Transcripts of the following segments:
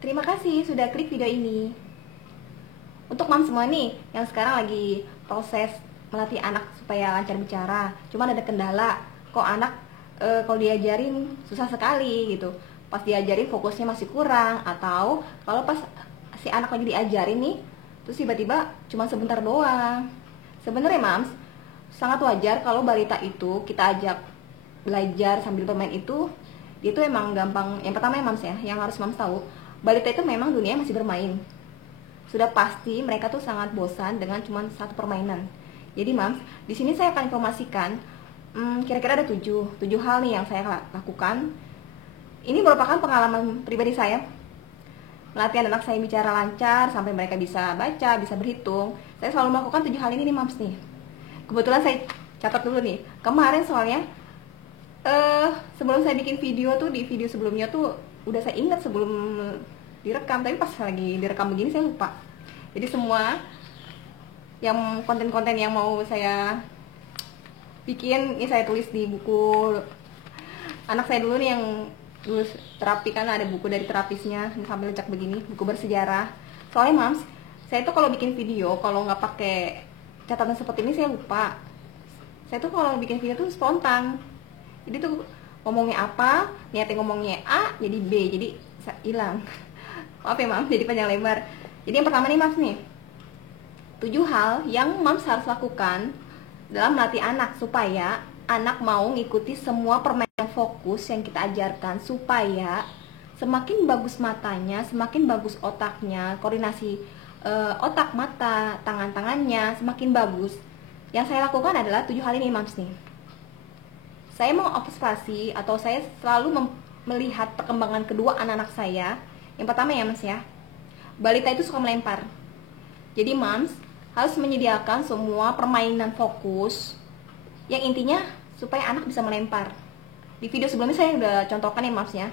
Terima kasih sudah klik video ini. Untuk mom semua nih yang sekarang lagi proses melatih anak supaya lancar bicara, cuman ada kendala, kok anak kalau diajarin susah sekali gitu. Pas diajarin fokusnya masih kurang, atau kalau pas si anak lagi diajarin nih, terus tiba-tiba cuma sebentar doang. Sebenarnya mams, sangat wajar kalau balita itu kita ajak belajar sambil bermain itu, dia itu emang gampang. Yang pertama ya mams ya, yang harus mams tahu, balita itu memang dunia masih bermain. Sudah pasti mereka tuh sangat bosan dengan cuma satu permainan. Jadi mams, di sini saya akan informasikan kira-kira ada 7 hal nih yang saya lakukan. Ini merupakan pengalaman pribadi saya. Melatih anak saya bicara lancar sampai mereka bisa baca, bisa berhitung. Saya selalu melakukan 7 hal ini nih mams nih. Kebetulan saya catat dulu nih. Kemarin soalnya sebelum saya bikin video tuh, di video sebelumnya tuh udah saya ingat sebelum direkam, tapi pas lagi direkam begini saya lupa. Jadi semua yang konten-konten yang mau saya bikin ini saya tulis di buku anak saya dulu nih, yang dulu terapi, kan ada buku dari terapisnya sambil lecak begini, buku bersejarah. Soalnya mams, saya tuh kalau bikin video kalau nggak pakai catatan seperti ini saya lupa. Saya tuh kalau bikin video tuh spontan, jadi tuh ngomongnya apa, niatnya ngomongnya A jadi B, jadi hilang. Maaf ya mams, jadi panjang lebar. Jadi yang pertama nih mams nih, 7 hal yang mams harus lakukan dalam melatih anak supaya anak mau ngikuti semua permainan fokus yang kita ajarkan, supaya semakin bagus matanya, semakin bagus otaknya, koordinasi otak, mata, tangan-tangannya semakin bagus. Yang saya lakukan adalah 7 hal ini mams nih. Saya mau observasi atau saya selalu melihat perkembangan kedua anak-anak saya. Yang pertama ya mams ya, balita itu suka melempar. Jadi mams harus menyediakan semua permainan fokus yang intinya supaya anak bisa melempar. Di video sebelumnya saya udah contohkan ya mams ya.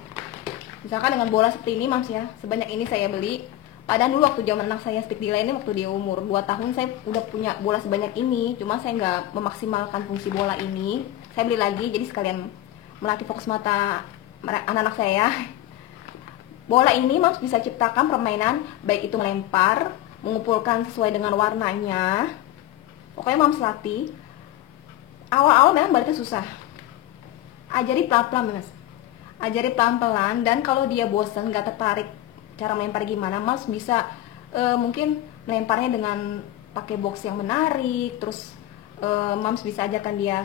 Misalkan dengan bola seperti ini mams ya, sebanyak ini saya beli. Padahal dulu waktu zaman anak saya Speak Dila ini, waktu dia umur 2 tahun, saya udah punya bola sebanyak ini. Cuma saya nggak memaksimalkan fungsi bola ini. Saya beli lagi, jadi sekalian melatih fokus mata anak-anak saya. Bola ini mams bisa ciptakan permainan, baik itu melempar, mengumpulkan sesuai dengan warnanya. Pokoknya mams latih. Awal-awal memang balita susah. Ajari pelan-pelan mas. Ajari pelan-pelan, dan kalau dia bosan, nggak tertarik cara melempar gimana, mams bisa mungkin melemparnya dengan pakai box yang menarik. Terus mams bisa ajarkan dia,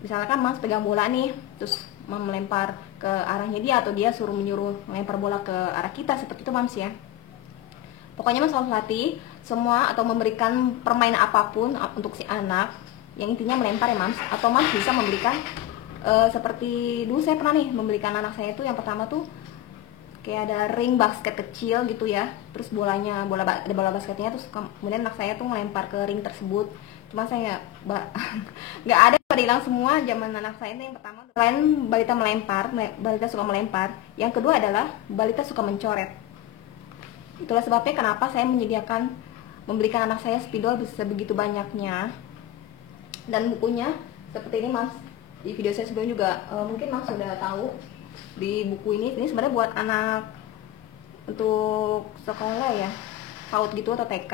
misalkan mams pegang bola nih, terus mams melempar ke arahnya dia, atau dia menyuruh melempar bola ke arah kita, seperti itu mams ya. Pokoknya mams harus latih semua atau memberikan permainan apapun untuk si anak yang intinya melempar ya mams. Atau mams bisa memberikan seperti dulu saya pernah nih memberikan anak saya itu, yang pertama tuh kayak ada ring basket kecil gitu ya, terus bolanya ada bola basketnya, terus kemudian anak saya tuh melempar ke ring tersebut. Cuma saya nggak ada, pada hilang semua zaman anak saya itu. Yang pertama, selain balita melempar, balita suka melempar, yang kedua adalah balita suka mencoret. Itulah sebabnya kenapa saya memberikan anak saya spidol sebegitu banyaknya. Dan bukunya seperti ini mas. Di video saya sebelumnya juga mungkin mas sudah tahu. Di buku ini sebenarnya buat anak untuk sekolah ya, PAUD gitu atau TK.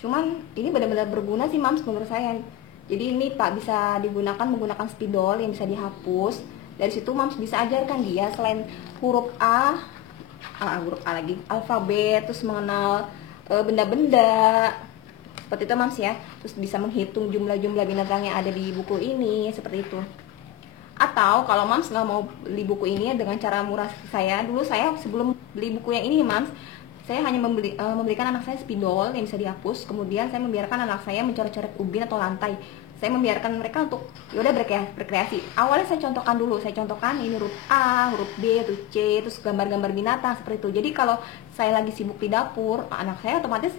Cuman ini benar-benar berguna sih mams menurut saya. Jadi ini tak bisa digunakan menggunakan spidol yang bisa dihapus. Dari situ mams bisa ajarkan dia selain huruf huruf A lagi, alfabet, terus mengenal benda-benda seperti itu mams ya. Terus bisa menghitung jumlah-jumlah binatang yang ada di buku ini, seperti itu. Atau kalau mams nggak mau beli buku ini dengan cara murah, dulu saya sebelum beli buku yang ini mams, saya hanya memberikan anak saya spidol yang bisa dihapus. Kemudian saya membiarkan anak saya mencoret-coret ubin atau lantai. Saya membiarkan mereka untuk yaudah berkreasi. Awalnya saya contohkan ini huruf A, huruf B, huruf C, terus gambar-gambar binatang seperti itu. Jadi kalau saya lagi sibuk di dapur, anak saya otomatis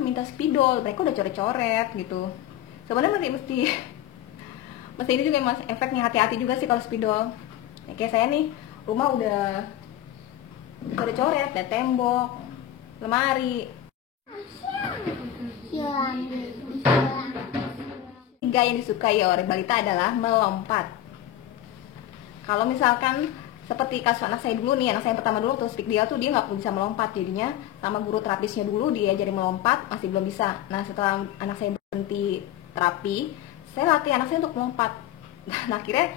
minta spidol, mereka udah coret-coret gitu. Sebenarnya mesti ini juga mas, efeknya hati-hati juga sih kalau spidol. Ya, kayak saya nih, rumah udah coret-coret, ada tembok, lemari. Tiga yang disukai oleh balita adalah melompat. Kalau misalkan Seperti kasus anak saya dulu nih, anak saya yang pertama dulu tuh speak dia tuh dia nggak bisa melompat, jadinya sama guru terapisnya dulu dia jadi melompat masih belum bisa. Nah setelah anak saya berhenti terapi, saya latih anak saya untuk melompat. Nah akhirnya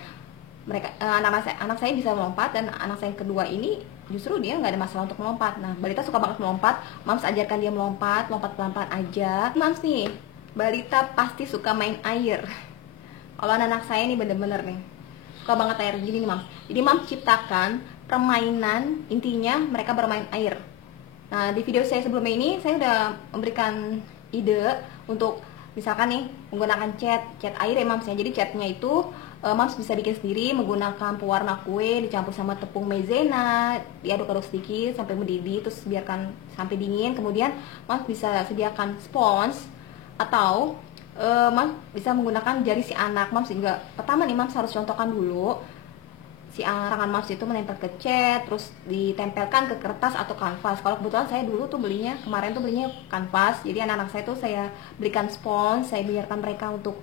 mereka anak saya bisa melompat, dan anak saya yang kedua ini justru dia nggak ada masalah untuk melompat. Nah balita suka banget melompat, mams ajarkan dia melompat pelan-pelan aja. Mams nih, balita pasti suka main air. Kalau anak saya ini bener-bener nih suka banget air. Gini nih mams, jadi mams ciptakan permainan, intinya mereka bermain air. Nah di video saya sebelumnya ini saya udah memberikan ide untuk misalkan nih menggunakan cat air ya mams ya. Jadi catnya itu mams bisa bikin sendiri menggunakan pewarna kue dicampur sama tepung maizena, diaduk-aduk sedikit sampai mendidih, terus biarkan sampai dingin. Kemudian mams bisa sediakan spons, atau mams bisa menggunakan jari si anak. Mams juga pertama nih mams harus contohkan dulu si tangan mams itu menempel ke cat, terus ditempelkan ke kertas atau kanvas. Kalau kebetulan saya dulu tuh kemarin tuh belinya kanvas, jadi anak-anak saya tuh saya berikan spons, saya biarkan mereka untuk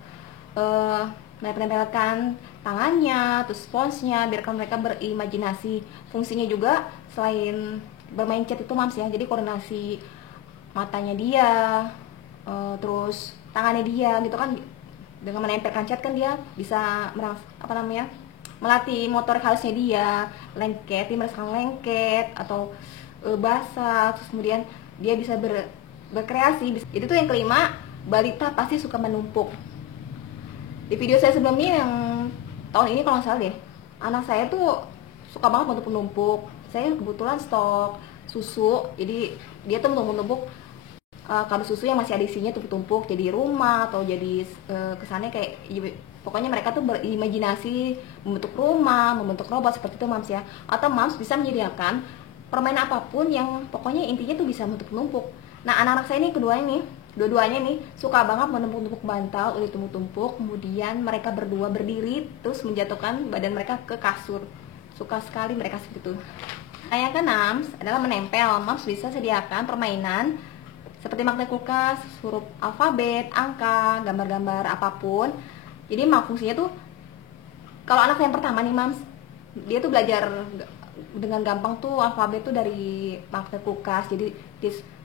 menempelkan tangannya, terus sponsnya, biarkan mereka berimajinasi. Fungsinya juga selain bermain cat itu mams ya, jadi koordinasi matanya dia, terus tangannya dia gitu kan, dengan menempelkan cat kan dia bisa melatih motor halusnya dia, lengket, dia merasakan lengket atau basah, terus kemudian dia bisa berkreasi. Itu tuh yang kelima, balita pasti suka menumpuk. Di video saya sebelumnya yang tahun ini kalau nggak salah deh, anak saya tuh suka banget untuk menumpuk. Saya kebetulan stok susu, jadi dia tuh menumpuk kardus susu yang masih ada isinya tumpuk-tumpuk jadi rumah, atau jadi kesannya kayak pokoknya mereka tuh berimajinasi membentuk rumah, membentuk robot seperti itu mams ya. Atau mams bisa menyediakan permainan apapun yang pokoknya intinya tuh bisa menumpuk-numpuk. Nah anak-anak saya ini dua-duanya nih suka banget menumpuk-numpuk bantal, udah tumpuk-tumpuk, kemudian mereka berdua berdiri terus menjatuhkan badan mereka ke kasur. Suka sekali mereka seperti itu. Nah yang keenam adalah menempel. Mams bisa sediakan permainan seperti magnet kulkas, huruf alfabet, angka, gambar-gambar apapun. Jadi emang fungsinya tuh, kalau anak saya yang pertama nih mams, dia tuh belajar dengan gampang tuh alfabet tuh dari magnet kulkas. Jadi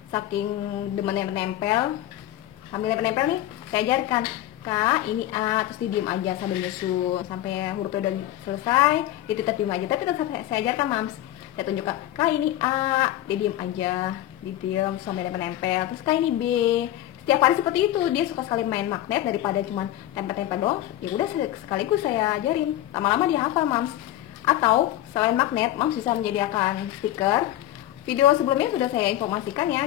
saking demennya menempel, sambil menempel nih saya ajarkan, Kak ini A, terus dia diem aja sambil nyusun sampai hurufnya udah selesai, dia tetap diem aja. Tapi tetap saya ajarkan mams, saya tunjukkan Kak ini A, dia diem aja, dia diem sambil menempel. Terus Kak ini B. Setiap hari seperti itu, dia suka sekali main magnet daripada cuma tempel-tempel doang. Ya udah sekaligus saya ajarin, lama-lama dia hafal mams. Atau selain magnet, mams bisa menyediakan stiker. Video sebelumnya sudah saya informasikan ya.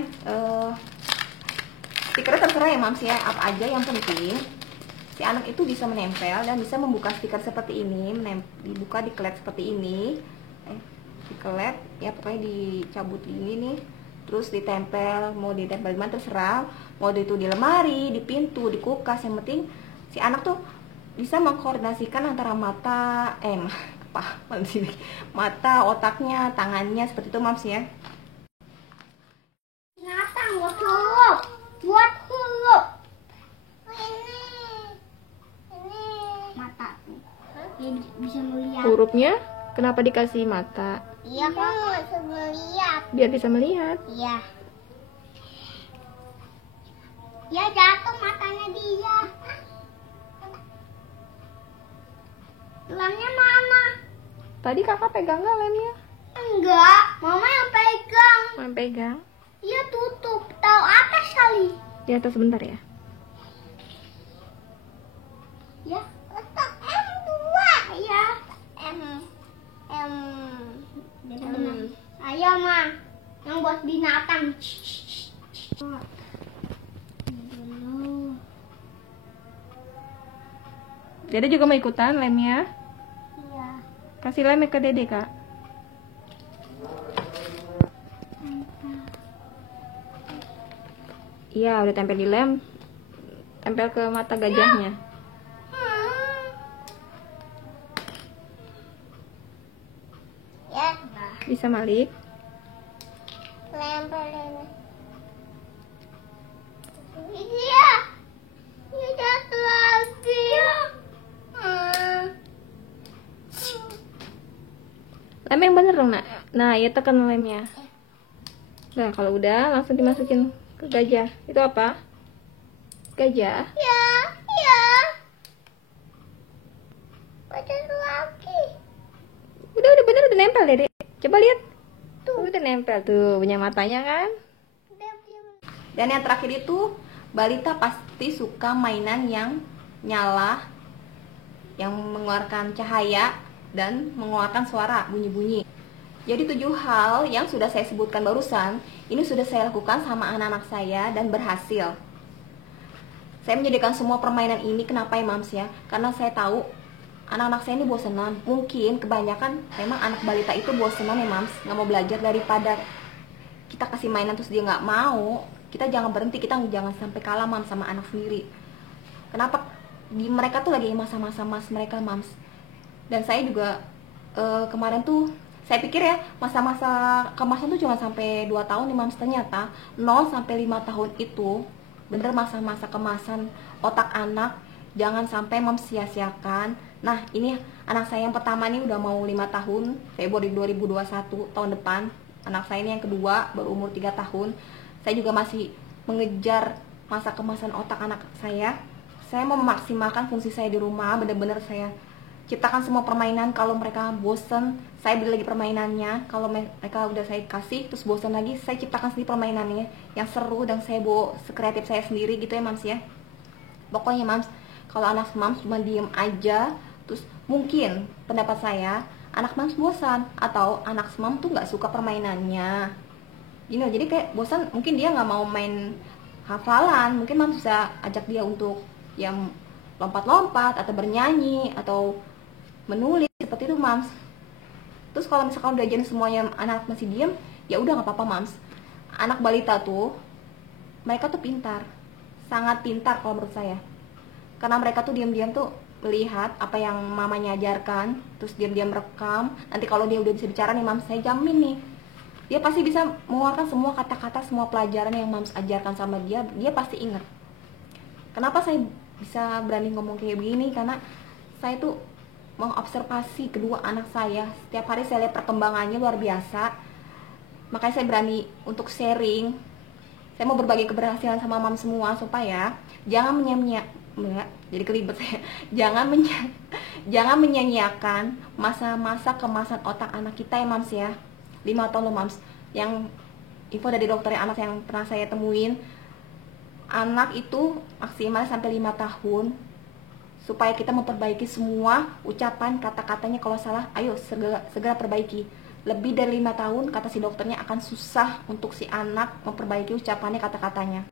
Stikernya terserah ya mams ya, apa aja, yang penting si anak itu bisa menempel dan bisa membuka stiker seperti ini, dibuka, dikelet seperti ini, dikelet ya, pokoknya dicabut ini nih, terus ditempel. Mau ditempel di mana terserah, mau itu di lemari, di pintu, di kulkas. Yang penting si anak tuh bisa mengkoordinasikan antara mata mata, otaknya, tangannya, seperti itu mams ya. Binatang buat huruf ini mata dia bisa melihat. Hurufnya kenapa dikasih mata? Iya kan bisa melihat. Biar bisa melihat. Iya. Ya jatuh matanya dia. Lemnya mana? Tadi kakak pegang nggak lemnya? Enggak, mama yang pegang. Yang pegang? Iya tutup, tahu atas kali. Di atas sebentar ya. Ya, letak M2 ya. M. Ayo mah, yang buat binatang. Dede juga mau ikutan lemnya. Iya. Kasih lemnya ke Dede kak. Iya udah tempel di lem. Tempel ke mata gajahnya. Ya. Bisa Malik. Lempar. Iya. Ini jatuh lagi. Lem yang bener dong nak. Nah ya tekan lemnya. Nah kalau udah langsung dimasukin ke gajah. Itu apa? Gajah. Ya, ya. Ada lagi. Udah bener, udah nempel Dede. Coba lihat. Tuh udah nempel tuh, punya matanya kan. Dan yang terakhir itu, balita pasti suka mainan yang nyala, yang mengeluarkan cahaya dan mengeluarkan suara, bunyi-bunyi. Jadi 7 hal yang sudah saya sebutkan barusan, ini sudah saya lakukan sama anak-anak saya dan berhasil. Saya menjadikan semua permainan ini, kenapa ya Mams ya? Karena saya tahu anak-anak saya ini bosenan. Mungkin kebanyakan memang anak balita itu bosenan ya Mams, nggak mau belajar. Daripada kita kasih mainan terus dia nggak mau, kita jangan berhenti, kita jangan sampai kalah Mams sama anak sendiri. Kenapa? Mereka tuh lagi masa-masa mas mereka Mams. Dan saya juga kemarin tuh saya pikir ya masa-masa kemasan tuh cuma sampai 2 tahun nih Mams. Ternyata 0 sampai 5 tahun itu bener masa-masa kemasan otak anak. Jangan sampai Mams sia-siakan. Nah ini anak saya yang pertama nih udah mau 5 tahun, Februari 2021 tahun depan. Anak saya ini yang kedua baru umur 3 tahun. Saya juga masih mengejar masa kemasan otak anak saya. Saya mau memaksimalkan fungsi saya di rumah. Bener-bener saya ciptakan semua permainan. Kalau mereka bosen, saya beli lagi permainannya. Kalau mereka udah saya kasih terus bosen lagi, saya ciptakan sendiri permainannya yang seru dan saya bawa sekreatif saya sendiri gitu ya Mams ya. Pokoknya Mams, kalau anak Mams cuma diem aja, terus mungkin pendapat saya anak Mams bosan atau anak Mams tuh nggak suka permainannya. Gini, jadi kayak bosan, mungkin dia nggak mau main hafalan, mungkin Mams bisa ajak dia untuk yang lompat-lompat atau bernyanyi atau menulis seperti itu Mams. Terus kalau misalkan udah jadi semuanya anak masih diem, ya udah nggak apa-apa Mams. Anak balita tuh mereka tuh pintar, sangat pintar kalau menurut saya. Karena mereka tuh diam-diam tuh melihat apa yang mamanya ajarkan, terus diam-diam rekam. Nanti kalau dia udah bisa bicara nih Mams, saya jamin nih dia pasti bisa mengeluarkan semua kata-kata, semua pelajaran yang Mams ajarkan sama dia, dia pasti ingat. Kenapa saya bisa berani ngomong kayak begini? Karena saya tuh mengobservasi kedua anak saya. Setiap hari saya lihat perkembangannya luar biasa. Makanya saya berani untuk sharing. Saya mau berbagi keberhasilan sama Mams semua supaya jangan jadi kelibet saya. Jangan menyanyiakan masa-masa kemasan otak anak kita ya Mams ya. 5 tahun loh Mams. Yang info dari dokter anak yang pernah saya temuin, anak itu maksimal sampai 5 tahun. Supaya kita memperbaiki semua ucapan kata-katanya, kalau salah ayo segera perbaiki. Lebih dari 5 tahun kata si dokternya akan susah untuk si anak memperbaiki ucapannya, kata-katanya.